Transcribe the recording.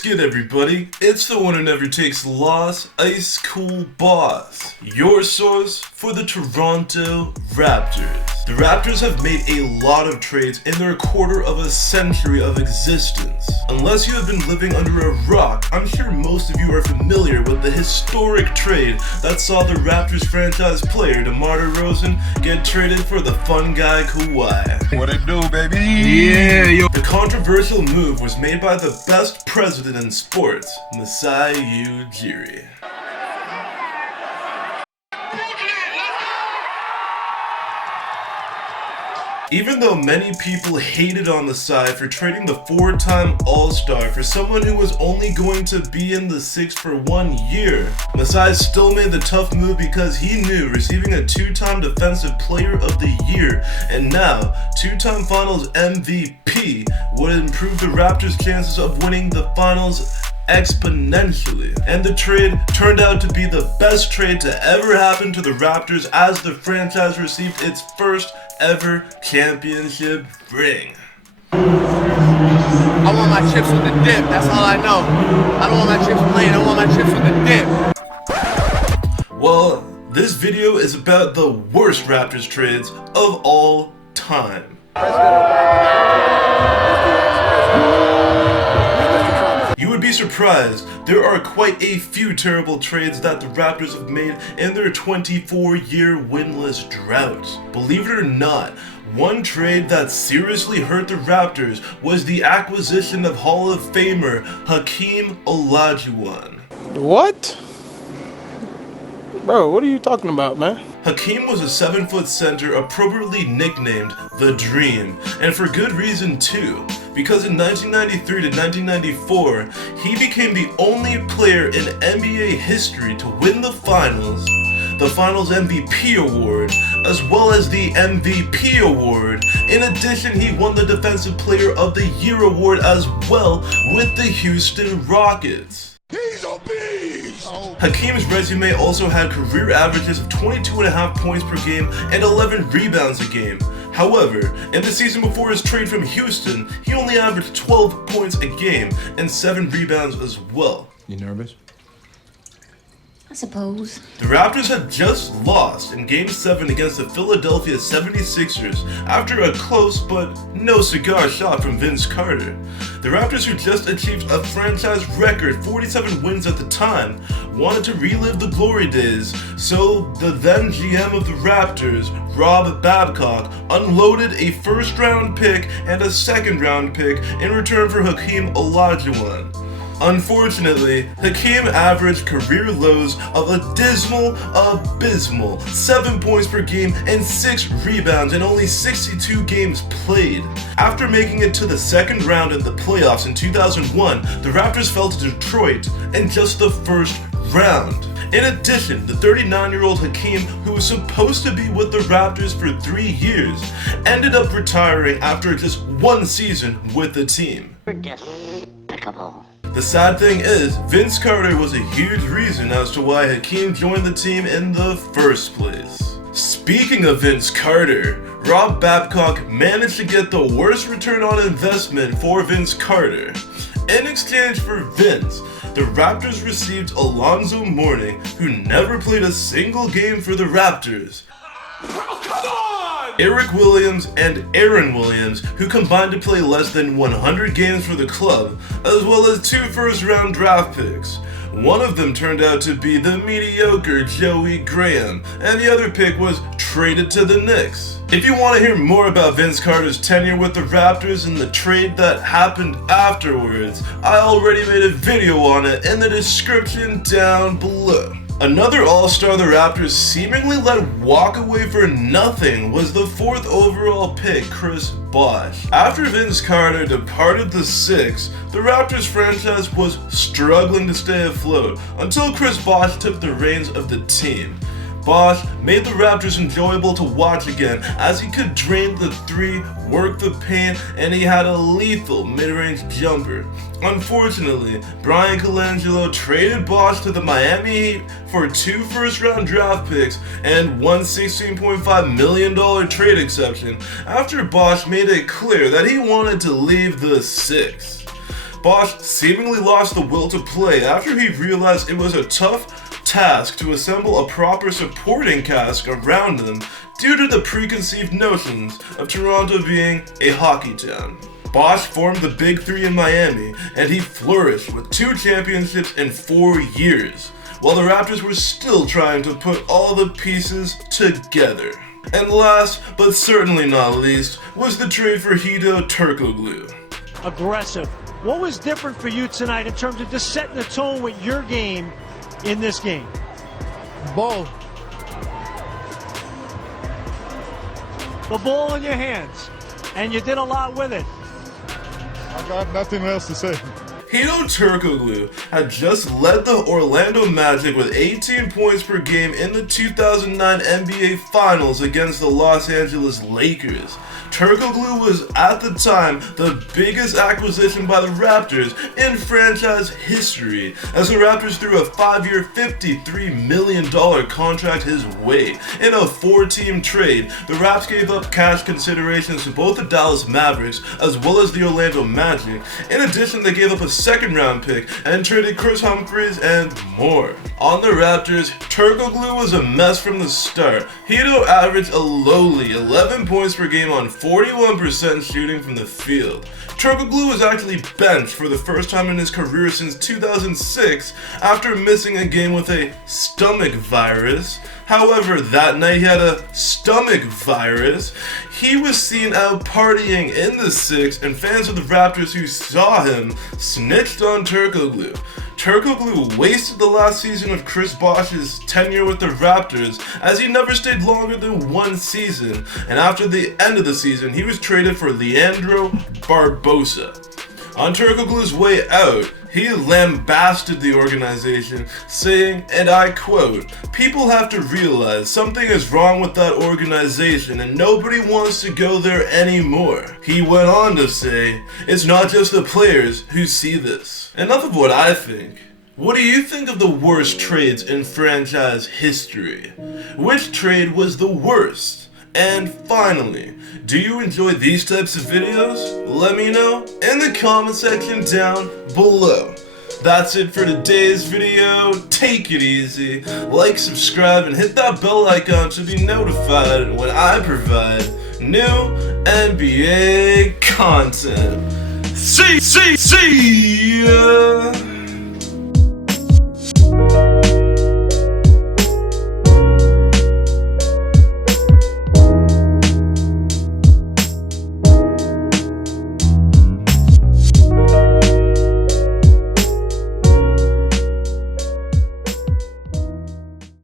What's good, everybody? It's the one who never takes loss, ICECOOLBOSS, your source for the Toronto Raptors. The Raptors have made a lot of trades in their quarter of a century of existence. Unless you have been living under a rock, I'm sure most of you are familiar with the historic trade that saw the Raptors franchise player DeMar DeRozan get traded for the fun guy Kawhi. What it do, baby? Yeah, yo. The controversial move was made by the best president in sports, Masai Ujiri. Even though many people hated on Masai for trading the four-time All-Star for someone who was only going to be in the Six for 1 year, Masai still made the tough move because he knew receiving a two-time Defensive Player of the Year and now two-time Finals MVP would improve the Raptors' chances of winning the Finals exponentially. And the trade turned out to be the best trade to ever happen to the Raptors as the franchise received its first ever championship ring. I want my chips with the dip, that's all I know. I don't want my chips plain, I want my chips with the dip. Well, this video is about the worst Raptors trades of all time. You would be surprised, there are quite a few terrible trades that the Raptors have made in their 24-year winless drought. Believe it or not, one trade that seriously hurt the Raptors was the acquisition of Hall of Famer Hakeem Olajuwon. What? Bro, what are you talking about, man? Hakeem was a 7-foot center appropriately nicknamed The Dream, and for good reason too, because in 1993 to 1994, he became the only player in NBA history to win the Finals MVP award, as well as the MVP award. In addition, he won the Defensive Player of the Year award as well with the Houston Rockets. He's a beast! Hakeem's resume also had career averages of 22.5 points per game and 11 rebounds a game. However, in the season before his trade from Houston, he only averaged 12 points a game and 7 rebounds as well. You nervous? I suppose. The Raptors had just lost in Game 7 against the Philadelphia 76ers after a close but no cigar shot from Vince Carter. The Raptors, who just achieved a franchise record 47 wins at the time, wanted to relive the glory days, so the then GM of the Raptors, Rob Babcock, unloaded a first-round pick and a second-round pick in return for Hakeem Olajuwon. Unfortunately, Hakeem averaged career lows of a abysmal 7 points per game and 6 rebounds in only 62 games played. After making it to the second round of the playoffs in 2001, the Raptors fell to Detroit in just the first round. In addition, the 39-year-old Hakeem, who was supposed to be with the Raptors for 3 years, ended up retiring after just 1 season with the team. Despicable. The sad thing is, Vince Carter was a huge reason as to why Hakeem joined the team in the first place. Speaking of Vince Carter, Rob Babcock managed to get the worst return on investment for Vince Carter. In exchange for Vince, the Raptors received Alonzo Mourning, who never played a single game for the Raptors, Eric Williams and Aaron Williams, who combined to play less than 100 games for the club, as well as 2 first-round draft picks. One of them turned out to be the mediocre Joey Graham, and the other pick was traded to the Knicks. If you want to hear more about Vince Carter's tenure with the Raptors and the trade that happened afterwards, I already made a video on it in the description down below. Another All-Star the Raptors seemingly let walk away for nothing was the 4th overall pick, Chris Bosh. After Vince Carter departed the Six, the Raptors franchise was struggling to stay afloat until Chris Bosh took the reins of the team. Bosh made the Raptors enjoyable to watch again as he could drain the three, work the paint, and he had a lethal mid-range jumper. Unfortunately, Brian Colangelo traded Bosh to the Miami Heat for 2 first-round draft picks and one $16.5 million trade exception after Bosh made it clear that he wanted to leave the Six. Bosh seemingly lost the will to play after he realized it was a tough task to assemble a proper supporting cast around him due to the preconceived notions of Toronto being a hockey town. Bosh formed the Big Three in Miami, and he flourished with 2 championships in 4 years, while the Raptors were still trying to put all the pieces together. And last, but certainly not least, was the trade for Hedo Turkoglu. Aggressive. What was different for you tonight in terms of just setting the tone with your game in this game? Ball. The ball in your hands, and you did a lot with it. I got nothing else to say. Hedo Turkoglu had just led the Orlando Magic with 18 points per game in the 2009 NBA Finals against the Los Angeles Lakers. Turkoglu was at the time the biggest acquisition by the Raptors in franchise history, as the Raptors threw a 5-year $53 million contract his way. In a 4-team trade, the Raps gave up cash considerations to both the Dallas Mavericks as well as the Orlando Magic. In addition, they gave up a second-round pick and traded Chris Humphries and more. On the Raptors, Turkoglu was a mess from the start. Hedo averaged a lowly 11 points per game on 41% shooting from the field. Turkoglu was actually benched for the first time in his career since 2006 after missing a game with a stomach virus. However, that night he had a stomach virus. He was seen out partying in the 6, and fans of the Raptors who saw him snitched on Turkoglu. Turkoglu wasted the last season of Chris Bosh's tenure with the Raptors, as he never stayed longer than 1 season, and after the end of the season he was traded for Leandro Barbosa. On Turkoglu's way out, he lambasted the organization, saying, and I quote, "People have to realize something is wrong with that organization and nobody wants to go there anymore." He went on to say, "It's not just the players who see this." Enough of what I think. What do you think of the worst trades in franchise history? Which trade was the worst? And finally, do you enjoy these types of videos? Let me know in the comment section down below. That's it for today's video. Take it easy. Like, subscribe, and hit that bell icon to be notified when I provide new NBA content. See ya!